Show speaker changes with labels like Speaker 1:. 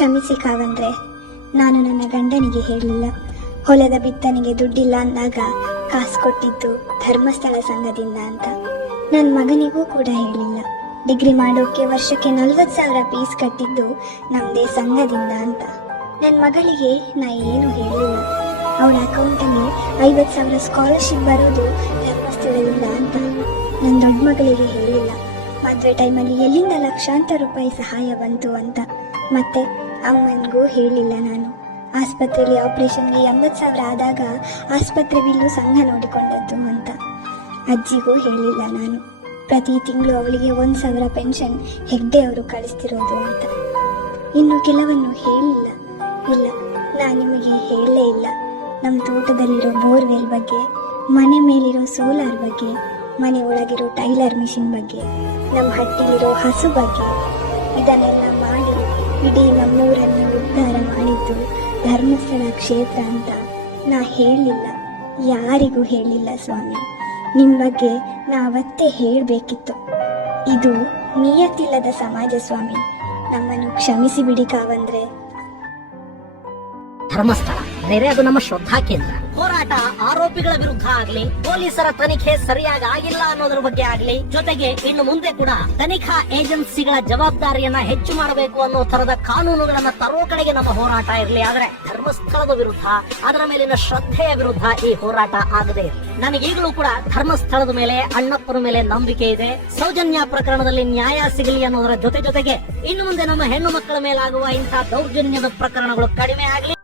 Speaker 1: ಕ್ಷಮಿಸಿ ಕಾವಂದ್ರೆ ನಾನು ನನ್ನ ಗಂಡನಿಗೆ ಹೇಳಿಲ್ಲ ಹೊಲದ ಬಿತ್ತನೆಗೆ ದುಡ್ಡಿಲ್ಲ ಅಂದಾಗ ಕಾಸು ಕೊಟ್ಟಿದ್ದು ಧರ್ಮಸ್ಥಳ ಸಂಘದಿಂದ ಅಂತ. ನನ್ನ ಮಗನಿಗೂ ಕೂಡ ಹೇಳಿಲ್ಲ ಡಿಗ್ರಿ ಮಾಡೋಕೆ ವರ್ಷಕ್ಕೆ ನಲ್ವತ್ತು ಸಾವಿರ ಫೀಸ್ ಕಟ್ಟಿದ್ದು ನಮ್ಮದೇ ಸಂಘದಿಂದ ಅಂತ. ನನ್ನ ಮಗಳಿಗೆ ನಾ ಏನು ಹೇಳಿಲ್ಲ ಅವಳ ಅಕೌಂಟಲ್ಲಿ ಐವತ್ತು ಸಾವಿರ ಸ್ಕಾಲರ್ಶಿಪ್ ಬರೋದು ಧರ್ಮಸ್ಥಳದಿಂದ ಅಂತ. ನನ್ನ ದೊಡ್ಡ ಮಗಳಿಗೆ ಹೇಳಿಲ್ಲ ಮದುವೆ ಟೈಮಲ್ಲಿ ಎಲ್ಲಿಂದ ಲಕ್ಷಾಂತರ ರೂಪಾಯಿ ಸಹಾಯ ಬಂತು ಅಂತ. ಮತ್ತೆ ಅಮ್ಮನಿಗೂ ಹೇಳಿಲ್ಲ ನಾನು. ಆಸ್ಪತ್ರೆಯಲ್ಲಿ ಆಪರೇಷನ್ಗೆ ಎಂಬತ್ತು ಸಾವಿರ ಆದಾಗ ಆಸ್ಪತ್ರೆ ಬಿಲ್ಲು ಸಂಘ ನೋಡಿಕೊಂಡದ್ದು ಅಂತ. ಅಜ್ಜಿಗೂ ಹೇಳಿಲ್ಲ ನಾನು. ಪ್ರತಿ ತಿಂಗಳು ಅವಳಿಗೆ ಒಂದು ಸಾವಿರ ಪೆನ್ಷನ್ ಹೆಗ್ಡೆ ಅವರು ಕಳಿಸ್ತಿರೋದು ಅಂತ. ಇನ್ನು ಕೆಲವನ್ನು ಹೇಳಿಲ್ಲ. ಇಲ್ಲ, ನಾನು ನಿಮಗೆ ಹೇಳಲೇ ಇಲ್ಲ. ನಮ್ಮ ತೋಟದಲ್ಲಿರೋ ಬೋರ್ವೆಲ್ ಬಗ್ಗೆ, ಮನೆ ಮೇಲಿರೋ ಸೋಲಾರ್ ಬಗ್ಗೆ, ಮನೆ ಒಳಗಿರೋ ಟೈಲರ್ ಮಿಷಿನ್ ಬಗ್ಗೆ ನಮ್ಮ ಹಟ್ಟಿಲಿರೋ ಹಸು ಬಗ್ಗೆ, ಇದನ್ನೆಲ್ಲ ಮಾಡಿ ಇಡೀ ನಮ್ಮೂರನ್ನು ಉದ್ಧಾರ ಮಾಡಿದ್ದು ಧರ್ಮಸ್ಥಳ ಕ್ಷೇತ್ರ ಅಂತ ನಾ ಹೇಳಲಿಲ್ಲ ಯಾರಿಗೂ ಹೇಳಿಲ್ಲ ಸ್ವಾಮಿ. ನಿಮ್ಮ ಬಗ್ಗೆ ನಾ ಅವತ್ತೇ ಹೇಳಬೇಕಿತ್ತು. ಇದು ನಿಯತ್ತಿಲ್ಲದ ಸಮಾಜ ಸ್ವಾಮಿ. ನಮ್ಮನ್ನು ಕ್ಷಮಿಸಿ ಬಿಡಿ ಕಾವಂದ್ರೆ.
Speaker 2: ಧರ್ಮಸ್ಥಳ. ಬೇರೆ ಅದು ನಮ್ಮ ಶ್ರದ್ಧಾ ಕೇಂದ್ರ. ಹೋರಾಟ ಆರೋಪಿಗಳ ವಿರುದ್ಧ ಆಗ್ಲಿ, ಪೊಲೀಸರ ತನಿಖೆ ಸರಿಯಾಗಿ ಆಗಿಲ್ಲ ಅನ್ನೋದ್ರ ಬಗ್ಗೆ ಆಗ್ಲಿ, ಜೊತೆಗೆ ಇನ್ನು ಮುಂದೆ ಕೂಡ ತನಿಖಾ ಏಜೆನ್ಸಿಗಳ ಜವಾಬ್ದಾರಿಯನ್ನ ಹೆಚ್ಚು ಮಾಡಬೇಕು ಅನ್ನೋ ತರದ ಕಾನೂನುಗಳನ್ನ ತರೋ ಕಡೆಗೆ ನಮ್ಮ ಹೋರಾಟ ಇರಲಿ. ಆದ್ರೆ ಧರ್ಮಸ್ಥಳದ ವಿರುದ್ಧ, ಅದರ ಮೇಲಿನ ಶ್ರದ್ಧೆಯ ವಿರುದ್ಧ ಈ ಹೋರಾಟ ಆಗದೆ ನನಗೀಗಲೂ ಕೂಡ ಧರ್ಮಸ್ಥಳದ ಮೇಲೆ, ಅಣ್ಣಪ್ಪನ ಮೇಲೆ ನಂಬಿಕೆ ಇದೆ. ಸೌಜನ್ಯ ಪ್ರಕರಣದಲ್ಲಿ ನ್ಯಾಯ ಸಿಗಲಿ ಅನ್ನೋದರ ಜೊತೆ ಜೊತೆಗೆ ಇನ್ನು ಮುಂದೆ ನಮ್ಮ ಹೆಣ್ಣು ಮಕ್ಕಳ ಮೇಲಾಗುವ ಇಂತಹ ದೌರ್ಜನ್ಯದ ಪ್ರಕರಣಗಳು ಕಡಿಮೆ ಆಗಲಿ.